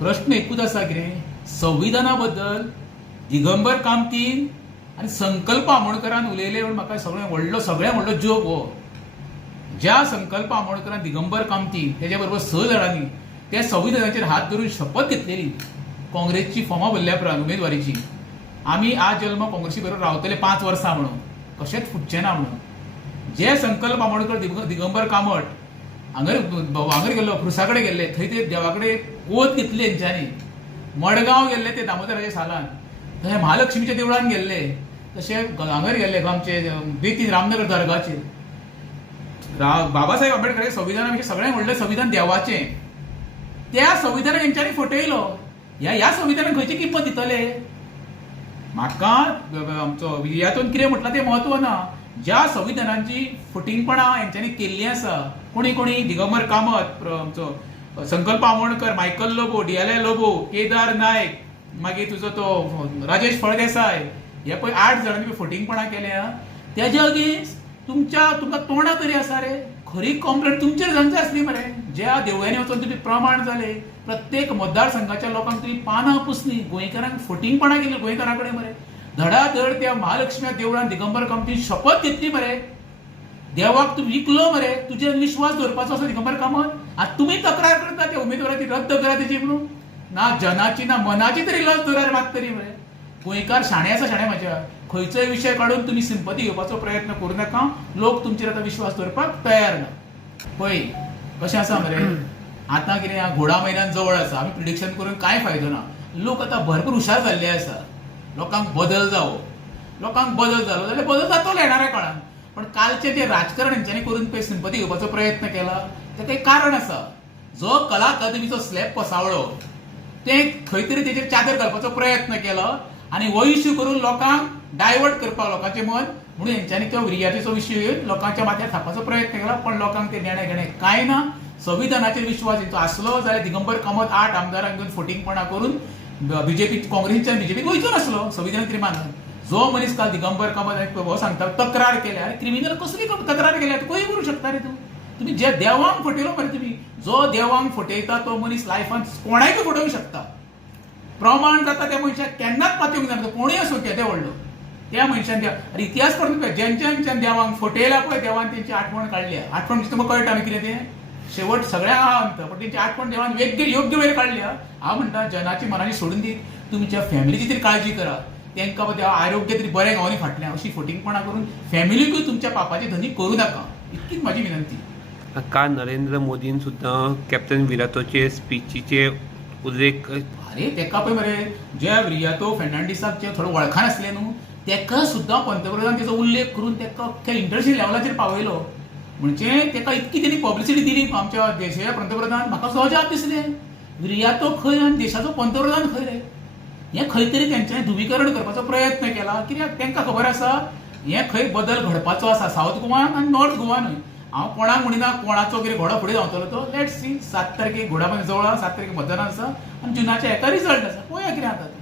प्रश्न एकूच आसा कितें संविधाना बद्दल दिगंबर कामतीन आनी संकल्प आमोणकरान उलयले म्हण म्हाका सगळें व्हडलो सगळ्यांत व्हडलो जोक हो. ज्या संकल्प आमोणकरान दिगंबर कामतीन तेज्या बरोबर स जाणांनी त्या संविधानाचेर हात धरून शपथ घेतलेली काँग्रेसची फॉर्मां भरल्या उपरांत उमेदवारीची. आमी आज जल्म काँग्रेसी बरोबर रावतले पांच वर्सां म्हणून कशेंच फुटचें ना म्हणून. जे संकल्प आमोणकर दिग- दिगंबर कामट हांगर हांगर गेल्लो क्रुसा कडेन गेल्ले थंय ते देवा कडेन ओत घेतली हेंच्यांनी मडगांव गेल्ले ते दामोदराच्या सालान. थंय महालक्ष्मीच्या देवळान गेल्ले तशे हांगर गेल्ले आमचे बेती रामनगर दर्गाचेर बाबासाहेब आंबेडकर संविधाना विशीं म्हणजे सगळ्यांत व्हडलें संविधान देवाचें. त्या संविधानाक हेंच्यांनी फटयलो ह्या ह्या संविधानाक खंयची किंमत दितले? म्हाका आमचो ह्यातून कितें म्हटलां तें म्हत्व ना. ज्या संविधानांची फुटींगपणां हेंच्यांनी केल्लीं आसा कोणी कोणी दिगंबर कामत प्र- आमचो संकल्प आमोणकर मायकल लोबो डियाले लोबो केदार नायक मागीर तुजो तो राजेश फळदेसाय हे पळय आठ जाणांनी फटींगपणां केल्या तेज्या अगेन्स्ट तुमच्या तुमकां तोंडां तरी आसा रे. खरी कंप्लेंट तुमचेर जावंक जाय आसली मरे. ज्या देवळांनी वचून तुमी प्रमाण जाले प्रत्येक मतदारसंघाच्या लोकांक तुमी पानां पुसली गोंयकारांक फटींगपणां केली गोंयकारां कडेन मरे. धडाधड त्या महालक्ष्मी देवळान दिगंबर कामती शपथ घेतली मरे. देवाक तूं विकलो मरे तुजेर विश्वास दवरपाचो असो दिगंबर कामत आतां तुमी तक्रार करता त्या उमेदवाराची रद्द करा तेजी म्हणून. ना जनाची ना मनाची तरी लज दवरार मात तरी मरे गोंयकार शाणे आसा शाणे म्हाज्या खंयचोय विशय काडून तुमी सिंपती घेवपाचो प्रयत्न करूं नाका. लोक तुमचेर आतां विश्वास दवरपाक तयार ना. पळय कशें आसा मरे आतां कितें घोडा मैदान जवळ आसा. आमी प्रिडिक्शन करून कांय फायदो ना? लोक आतां भरपूर हुशार जाल्ले आसा. लोकांक बदल जावो. लोकांक बदल जालो जाल्यार बदल जातलो येणाऱ्या काळान कालचे जे राजकारण हेंच्यांनी करून पळय सिंपती घेवपाचो प्रयत्न केला ताका एक कारण आसा जो कला अकादमीचो स्लॅब पसावळो ते खंय तरी तेजेर चादर घालपाचो प्रयत्न केलो आनी हो इश्यू करून लोकांक डायवर्ट करपाक लोकांचें मन म्हणून हेंच्यांनी तो रियातीचो विशय घेवन लोकांच्या माथ्यार थापपाचो प्रयत्न केला पण लोकांक ते देणे घेणे कांय ना संविधानाचेर विश्वास हेंचो आसलो जाल्यार दिगंबर कामत आठ आमदारांक घेवन फटींगपणां करून बीजेपी काँग्रेसच्या बीजेपीक वयचो नासलो संविधान तरी मानून जो मनीस काल दिगंबर कामत हो सांगता तक्रार केल्या. अरे क्रिमिनल कसली तक्रार केल्या खंय करूं शकता रे तूं? तुम्ही जे देवांक फटयलो हो मरे तुम्ही. जो देवांक फटयता तो मनीस लायफान कोणायक फटोवंक शकता. प्रमाण जाता त्या मनशाक केन्नाच पातळूंक जायना कोणूय असो केदे व्हडलो त्या मनशान देव आनी इतिहास पडून पळय ज्यांच्या देवांक फटयला पळय देवान तेंची आठवण काडल्या आठवण तुमकां कळटा न्हू कितें तें? शेवट सगळ्यांक हा अंत. पण तेंची आठवण देवान वेगळे योग्य वेळ काडल्या हांव म्हणटा जनाची मनाची सोडून दी तुमच्या फॅमिलीची तरी काळजी करा. तांकां देवा आरोग्य तरी बरें गावनी फाटल्यान अशी फटींगपणां करून फॅमिलीकूय तुमच्या पापाची धनी करूं नाका. इतकीच म्हाजी विनंती. काल नरेंद्र मोदीन सुद्दां कॅप्टन विराटोचे स्पिचीचे उल्लेख अरे तेका पळय मरे जे रियातो फेर्नांडिसाक जे थोडो वळखान आसले न्हू तेका सुद्दां पंतप्रधान तेचो उल्लेख करून तेका अख्ख्या इंटरनॅशनल लेवलाचेर पावयलो म्हणजे तेका इतकी तेणी पब्लिसिटी दिली आमच्या देशाच्या पंतप्रधान म्हाका सहजाप दिसलें. रियातो खंय आनी देशाचो पंतप्रधान खंय रे? हें खंय तरी त्यांच्यानी ध्रुवीकरण करपाचो प्रयत्न केला. कित्याक तेंकां खबर आसा हें खंय बदल घडपाचो आसा सावथ गोवान आनी नॉर्थ गोवानूय हांव कोणाक म्हणिना कोणाचो कितें घोडो फुडें जावतलो तो लेट सी सात तारखेक घोडा जवळ आसा सात तारखेक मतदान आसा आनी जुनाच्या एका रिजल्ट आसा. पळोवया कितें जाता